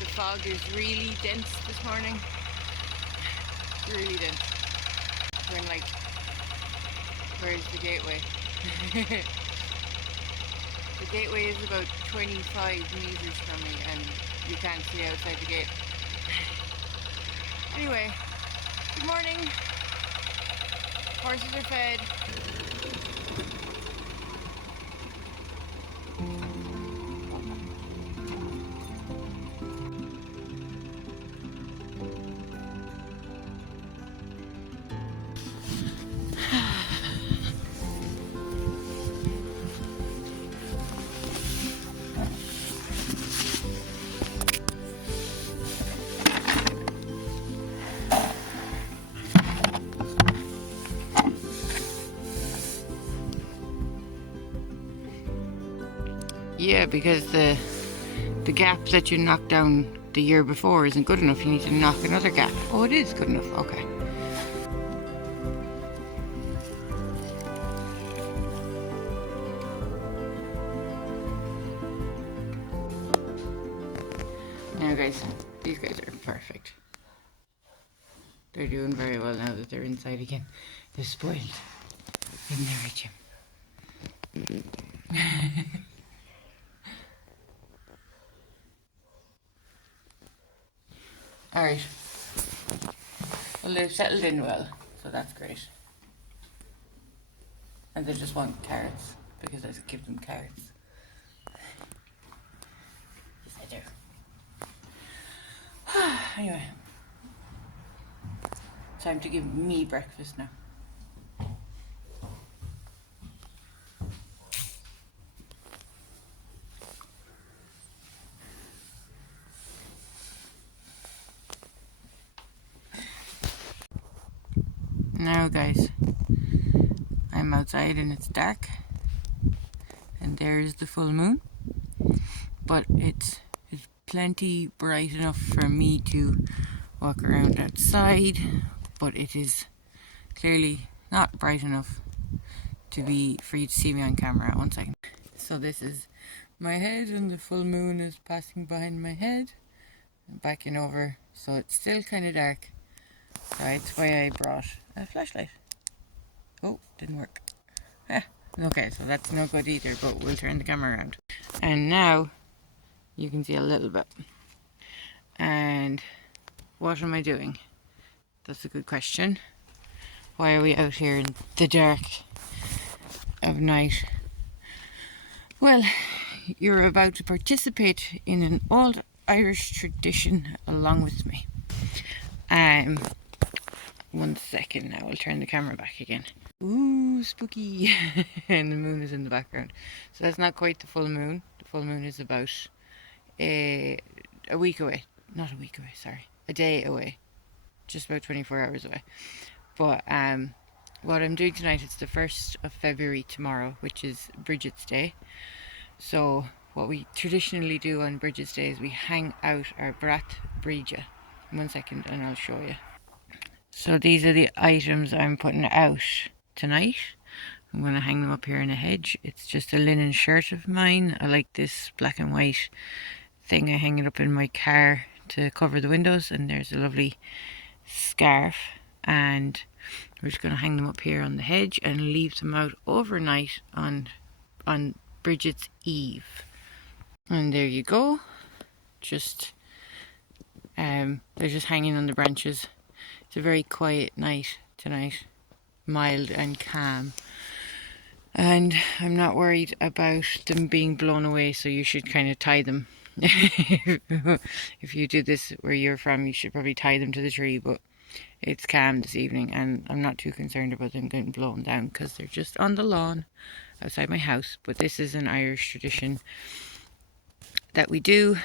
The fog is really dense this morning. Really dense. We're in like, where's the gateway? The gateway is about 25 meters from me and you can't see outside the gate. Anyway, good morning. Horses are fed. Yeah, because the gap that you knocked down the year before isn't good enough. You need to knock another gap. Oh, it is good enough. Okay. Now guys, these guys are perfect. They're doing very well now that they're inside again. They're spoiled. Isn't that right, Jim? Alright. Well, they've settled in well, so that's great. And they just want carrots, because I give them carrots. Yes, I do. Anyway. Time to give me breakfast now. Now guys, I'm outside and it's dark and there's the full moon, but it's plenty bright enough for me to walk around outside, but it is clearly not bright enough to be for you to see me on camera. 1 second. So this is my head and the full moon is passing behind my head and backing over, so it's still kind of dark. That's why I brought a flashlight. Oh, didn't work. Okay, so that's no good either, but we'll turn the camera around. And now you can see a little bit. And what am I doing? That's a good question. Why are we out here in the dark of night? Well, you're about to participate in an old Irish tradition along with me. 1 second now, I'll turn the camera back again. Ooh, spooky. And the moon is in the background. So that's not quite the full moon. The full moon is about a week away. Not a week away, sorry. A day away. Just about 24 hours away. But what I'm doing tonight, it's the 1st of February tomorrow, which is Bridget's Day. So what we traditionally do on Bridget's Day is we hang out our brat Bridget. 1 second and I'll show you. So these are the items I'm putting out tonight. I'm going to hang them up here in a hedge. It's just a linen shirt of mine. I like this black and white thing. I hang it up in my car to cover the windows, and there's a lovely scarf, and we're just going to hang them up here on the hedge and leave them out overnight on Bridget's Eve. And there you go. Just they're just hanging on the branches. It's a very quiet night tonight, mild and calm, and I'm not worried about them being blown away, so you should kind of tie them. If you do this where you're from, you should probably tie them to the tree, but it's calm this evening and I'm not too concerned about them getting blown down because they're just on the lawn outside my house. But this is an Irish tradition that we do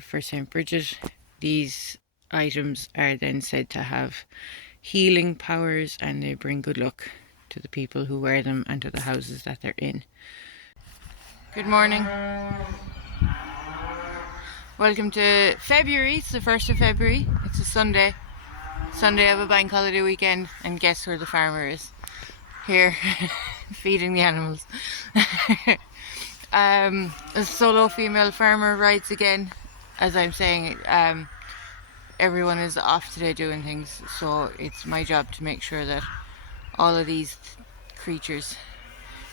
for St. Bridget. These items are then said to have healing powers and they bring good luck to the people who wear them and to the houses that they're in. Good morning. Welcome to February. It's the 1st of February. It's a Sunday of a bank holiday weekend, and guess where the farmer is? Here, feeding the animals. A solo female farmer rides again. as I'm saying, everyone is off today doing things, so it's my job to make sure that all of these creatures,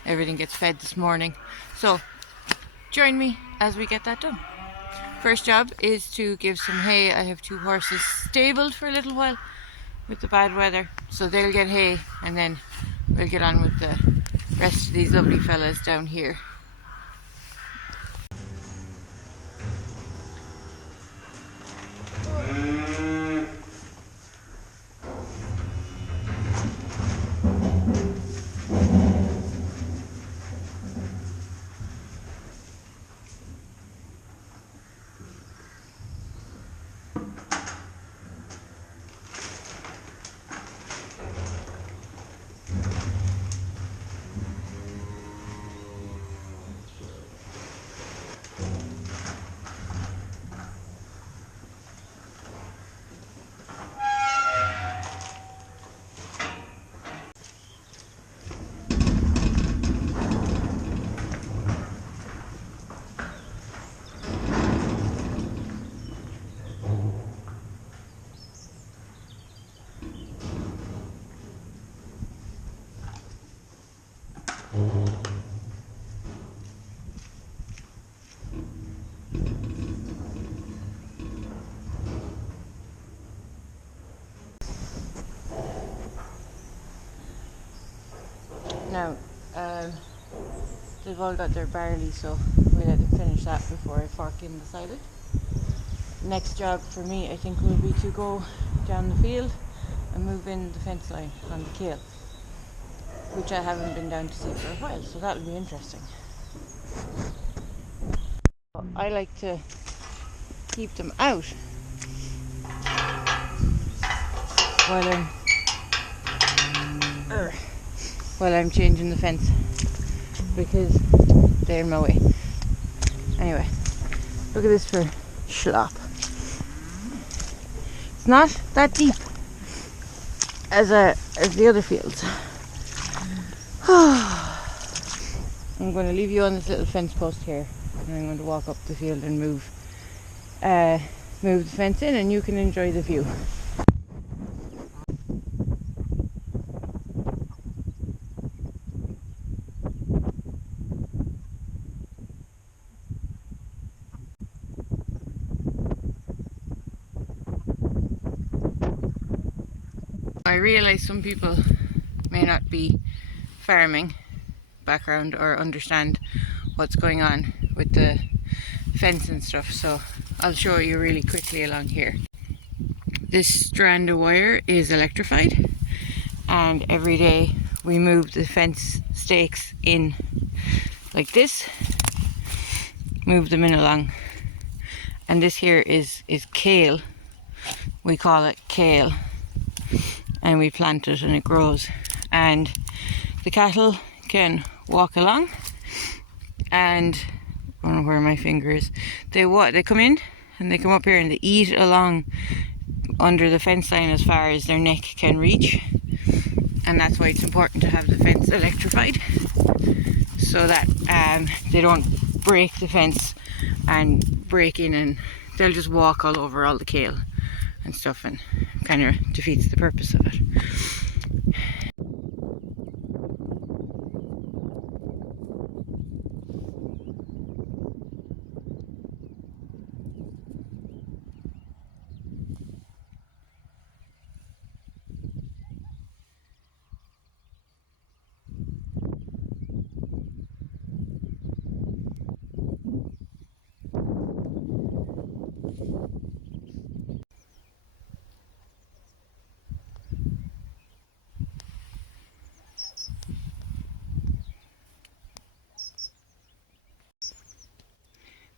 everything gets fed this morning. So join me as we get that done. First job is to give some hay. I have 2 horses stabled for a little while with the bad weather, so they'll get hay, and then we'll get on with the rest of these lovely fellas down here. Now, they've all got their barley, so we'll let them finish that before I fork in the silage. Next job for me, I think, will be to go down the field and move in the fence line on the kale, which I haven't been down to see for a while, so that'll be interesting. I like to keep them out while I'm changing the fence, because they're in my way. Anyway, look at this for schlop. It's not that deep as the other fields. I'm going to leave you on this little fence post here, and I'm going to walk up the field and move the fence in, and you can enjoy the view. I realise some people may not be farming background or understand what's going on with the fence and stuff, so I'll show you really quickly along here. This strand of wire is electrified, and every day we move the fence stakes in like this, move them in along, and this here is kale. We call it kale, and we plant it and it grows, and the cattle can walk along, and I don't know where my finger is. They come in and they come up here and they eat along under the fence line as far as their neck can reach, and that's why it's important to have the fence electrified, so that they don't break the fence and break in, and they'll just walk all over all the kale and stuff, and kind of defeats the purpose of it.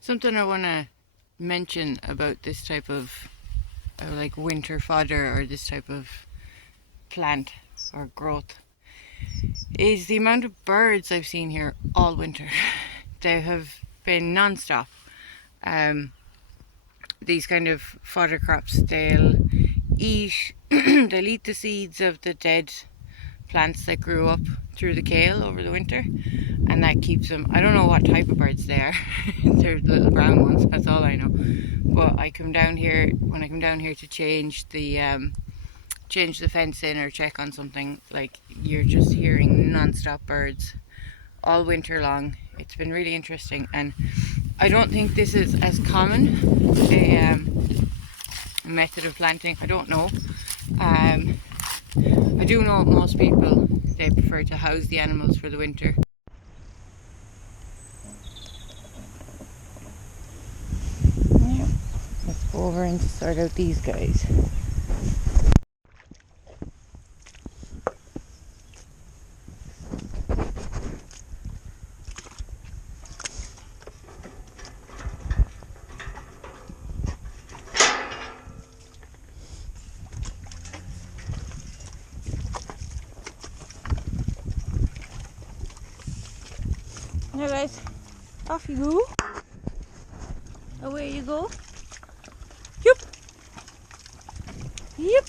Something I want to mention about this type of like winter fodder, or this type of plant or growth, is the amount of birds I've seen here all winter. They have been non-stop. These kind of fodder crops, they'll eat the seeds of the dead plants that grew up through the kale over the winter, and that keeps them. I don't know what type of birds they are. They're little brown ones, that's all I know. But I come down here, when I come down here to change the fence in or check on something, like, you're just hearing non-stop birds all winter long. It's been really interesting, and I don't think this is as common a method of planting. I don't know. I do know most people, they prefer to house the animals for the winter. Yeah. Let's go over and sort out these guys. Now guys, off you go. Away you go. Yep. Yep.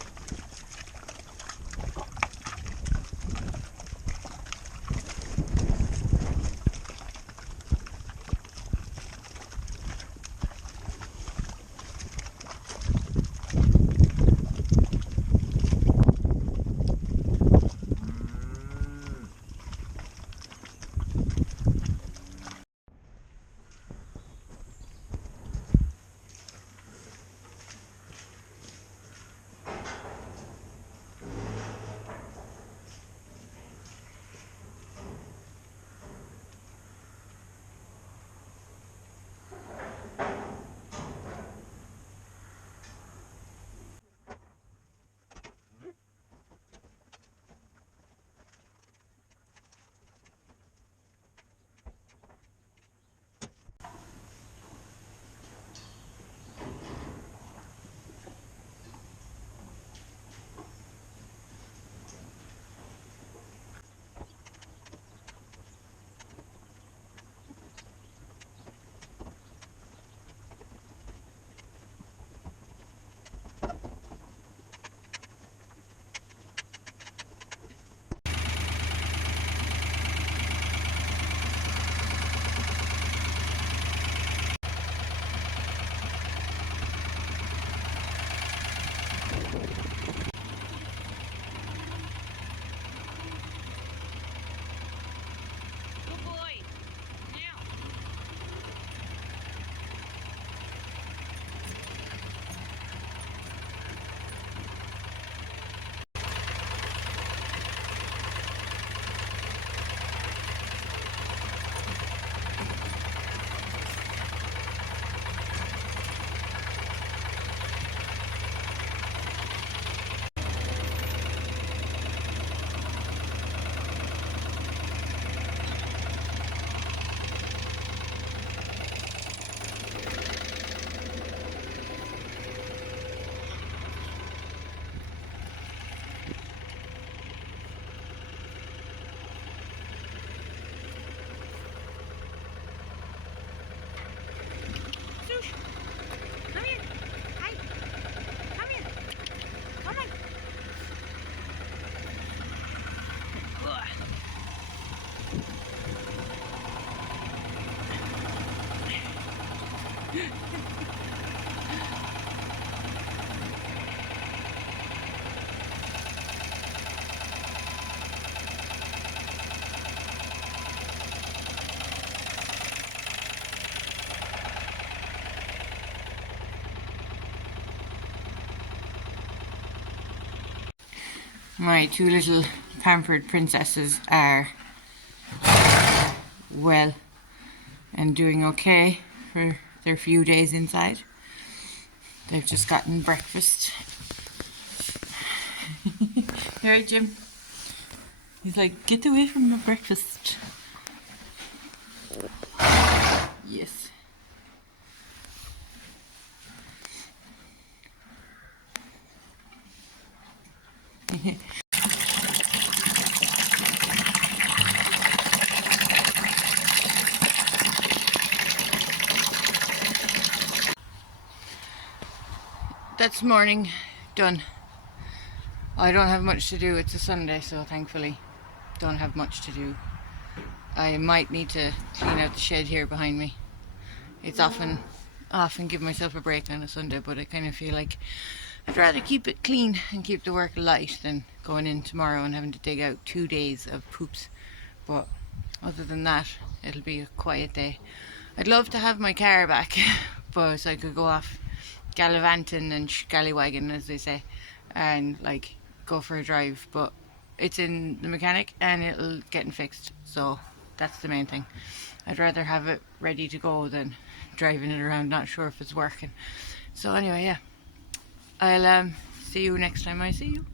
My two little pampered princesses are well and doing okay for their few days inside. They've just gotten breakfast. Alright, Jim. He's like, get away from the breakfast. Yes. That's morning done. I don't have much to do. It's a Sunday, so thankfully don't have much to do. I might need to clean out the shed here behind me. It's often give myself a break on a Sunday, but I kind of feel like I'd rather keep it clean and keep the work light than going in tomorrow and having to dig out 2 days of poops. But other than that, it'll be a quiet day. I'd love to have my car back, but I could go off gallivanting and scallywagging, as they say, and like go for a drive. But it's in the mechanic and it'll get fixed, so that's the main thing. I'd rather have it ready to go than driving it around not sure if it's working. So anyway, yeah, I'll see you next time I see you.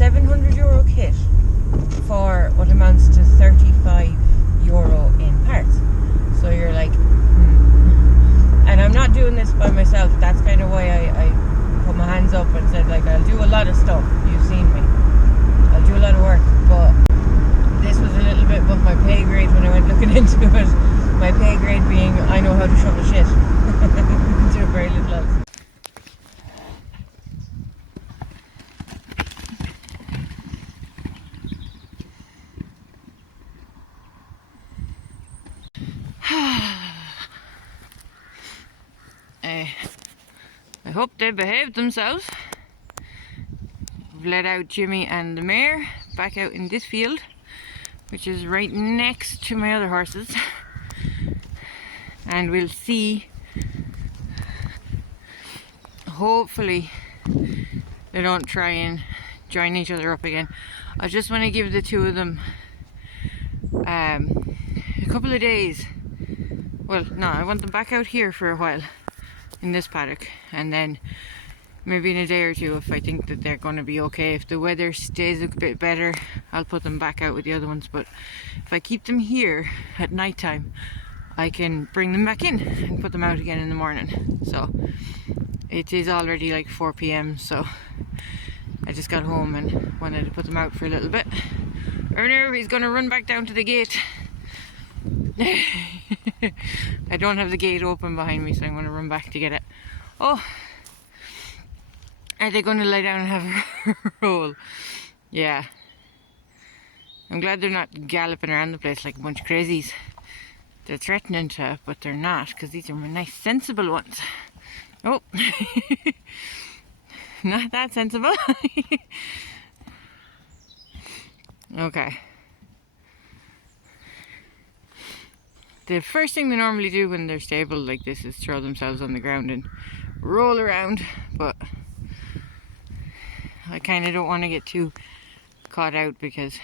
€700 kit for what amounts to €35 in parts. So you're like, And I'm not doing this by myself. That's kind of why I put my hands up and said, like, I'll do a lot of stuff. You've seen me. I'll do a lot of work, but this was a little bit above my pay grade when I went looking into it. My pay grade being, I know how to shovel shit. Do very little else. I hope they behaved themselves. I've let out Jimmy and the mare back out in this field, which is right next to my other horses, and we'll see. Hopefully they don't try and join each other up again. I just want to give the two of them a couple of days. Well, no, I want them back out here for a while in this paddock, and then maybe in a day or two, if I think that they're going to be okay, if the weather stays a bit better, I'll put them back out with the other ones. But if I keep them here at night time, I can bring them back in and put them out again in the morning. So it is already like 4 p.m, so I just got home and wanted to put them out for a little bit. Oh no, he's going to run back down to the gate. I don't have the gate open behind me, so I'm going to run back to get it. Oh, are they going to lie down and have a roll? Yeah. I'm glad they're not galloping around the place like a bunch of crazies. They're threatening to, but they're not, because these are my nice sensible ones. Oh, not that sensible. Okay. The first thing they normally do when they're stable like this is throw themselves on the ground and roll around, but I kind of don't want to get too caught out, because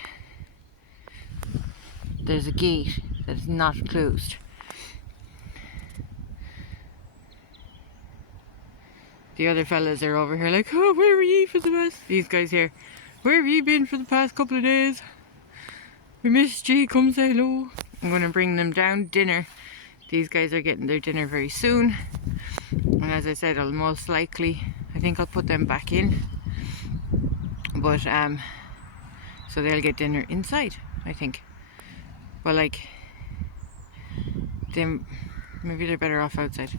there's a gate that's not closed. The other fellas are over here like, oh, where were you for the past... These guys here, where have you been for the past couple of days? We missed you, come say hello. I'm going to bring them down dinner. These guys are getting their dinner very soon. And as I said, I'll most likely, I think I'll put them back in. But, so they'll get dinner inside, I think. But like, maybe they're better off outside.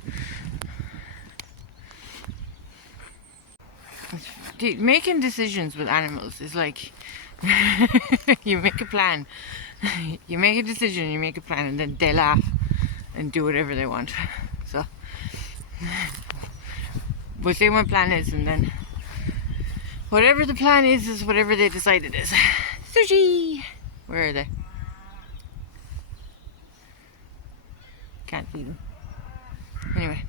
Making decisions with animals is like, you make a plan. You make a decision, you make a plan, and then they laugh and do whatever they want. So, we'll see what plan is, and then whatever the plan is whatever they decide it is. Sushi! Where are they? Can't see them. Anyway.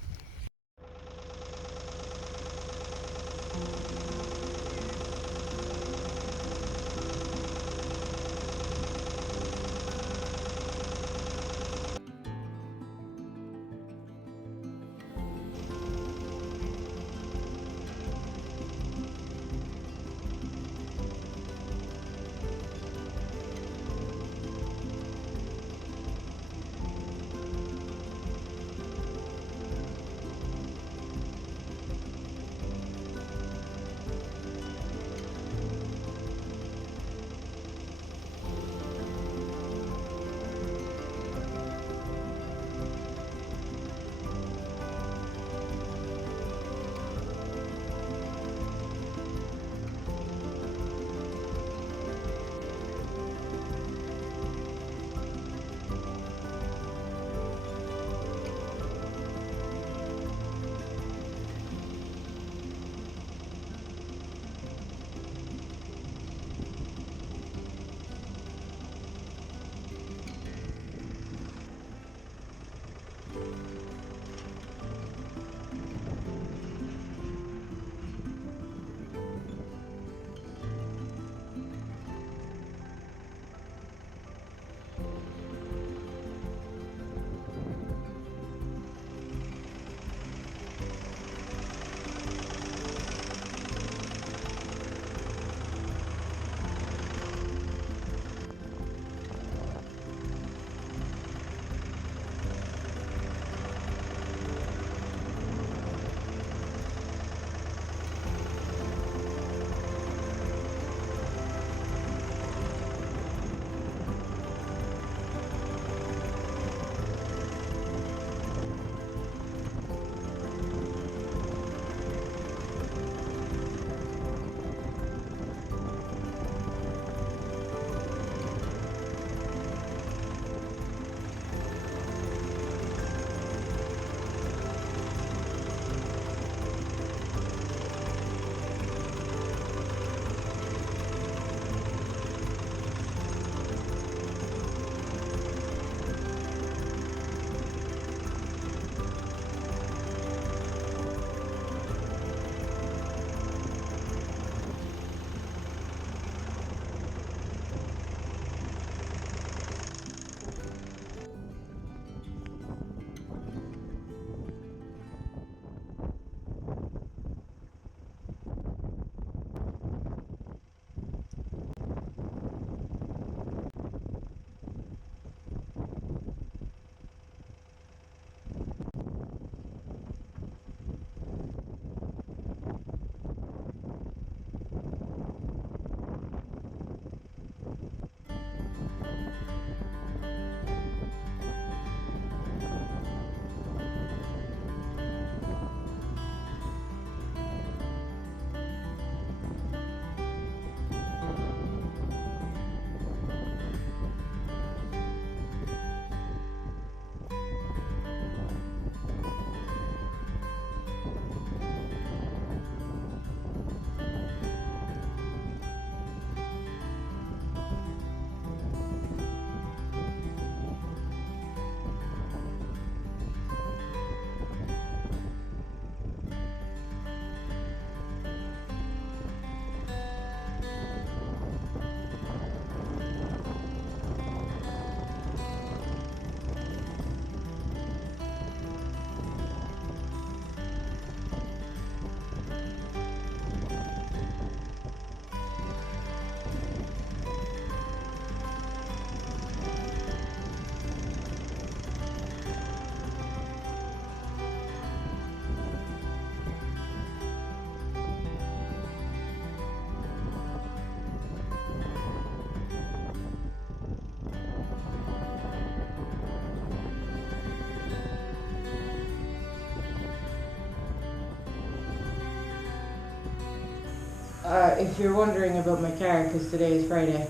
if you're wondering about my car, because today is Friday,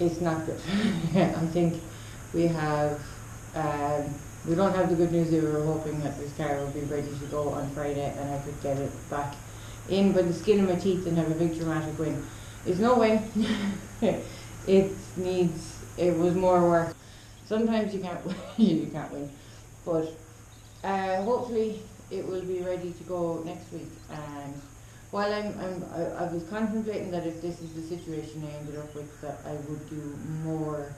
it's not good. I think we have, we don't have the good news that we were hoping that this car would be ready to go on Friday and I could get it back in by the skin of my teeth and have a big dramatic win. It's no win. It was more work. Sometimes you can't win, you can't win. But hopefully it will be ready to go next week. And while I was contemplating that if this is the situation I ended up with, that I would do more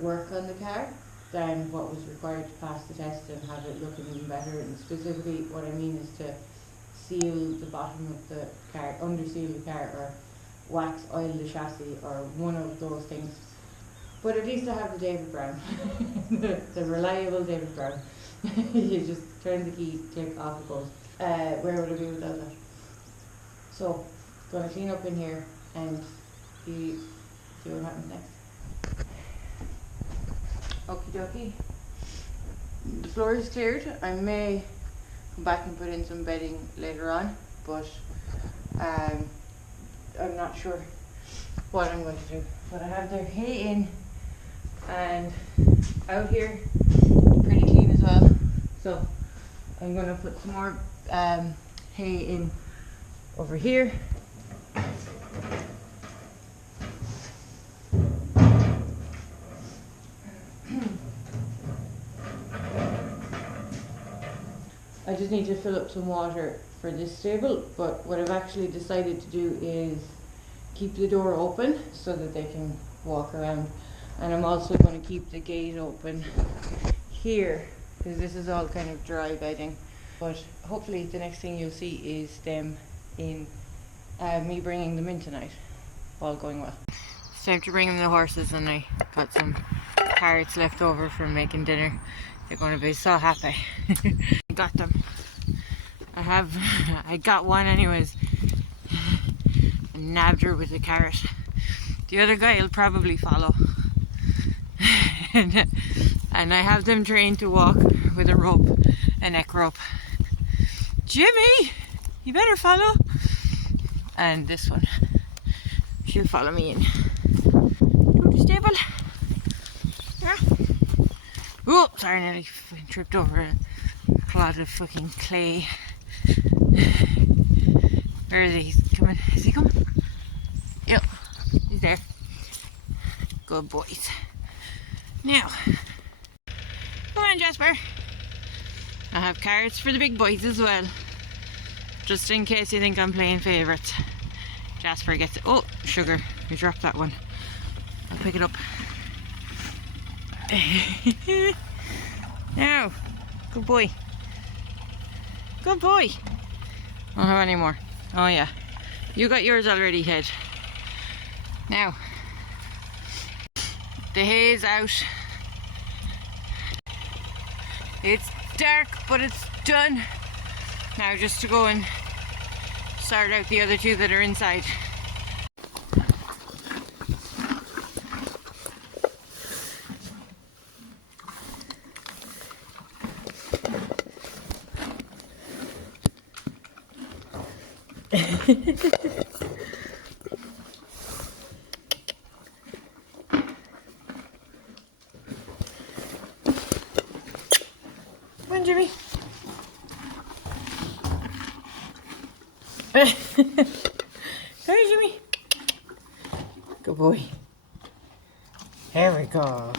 work on the car than what was required to pass the test and have it looking even better. And specifically what I mean is to seal the bottom of the car, under seal the car, or wax oil the chassis, or one of those things. But at least I have the David Brown, the reliable David Brown. You just turn the key, click, off it goes. Where would I be without that? So, gonna clean up in here and see what happens next. Okie dokie. The floor is cleared. I may come back and put in some bedding later on, but I'm not sure what I'm going to do. But I have their hay in, and out here pretty clean as well. So I'm going to put some more hay in over here. I just need to fill up some water for this stable, but what I've actually decided to do is keep the door open so that they can walk around, and I'm also going to keep the gate open here because this is all kind of dry bedding. But hopefully the next thing you'll see is them in, me bringing them in tonight, all going well. It's time to bring in the horses, and I got some carrots left over from making dinner. They're going to be so happy. I got them. I got one anyways. And nabbed her with a carrot. The other guy will probably follow. And I have them trained to walk with a rope, a neck rope. Jimmy, you better follow. And this one, she'll follow me in to the stable. Yeah. Oh, sorry, nearly tripped over a clod of fucking clay. Where is he? He's coming. Is he coming? Yep, he's there. Good boys. Now, come on, Jasper. I have carrots for the big boys as well, just in case you think I'm playing favourites. Jasper gets it. Oh, sugar. I dropped that one. I'll pick it up. Now, good boy. Good boy. I don't have any more. Oh yeah, you got yours already, Head. Now, the hay is out. It's dark, but it's done. Now just to go and sort out the other two that are inside. Come on, Jimmy. Come on, Jimmy. Good boy. There we go.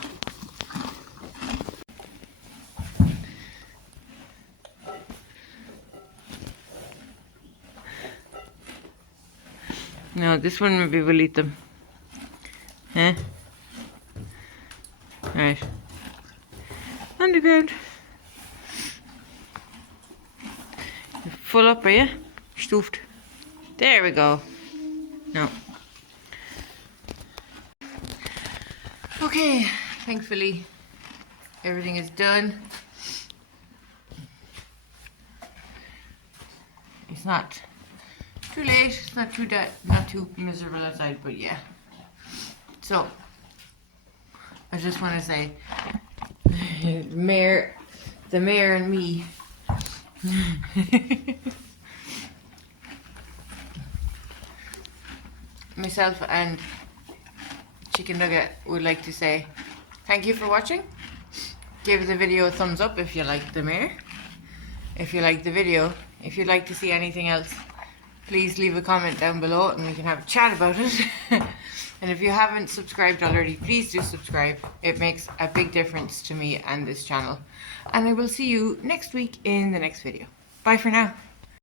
No, this one maybe we'll eat them. Huh? Right. Underground. You're full up, are you? Stuffed. There we go. No. Okay, thankfully everything is done. It's not too late, it's not too miserable outside, but yeah. So I just want to say the mayor and me myself and Chicken Nugget would like to say thank you for watching. Give the video a thumbs up if you like the mare. If you like the video, if you'd like to see anything else, please leave a comment down below and we can have a chat about it. And if you haven't subscribed already, please do subscribe. It makes a big difference to me and this channel. And I will see you next week in the next video. Bye for now.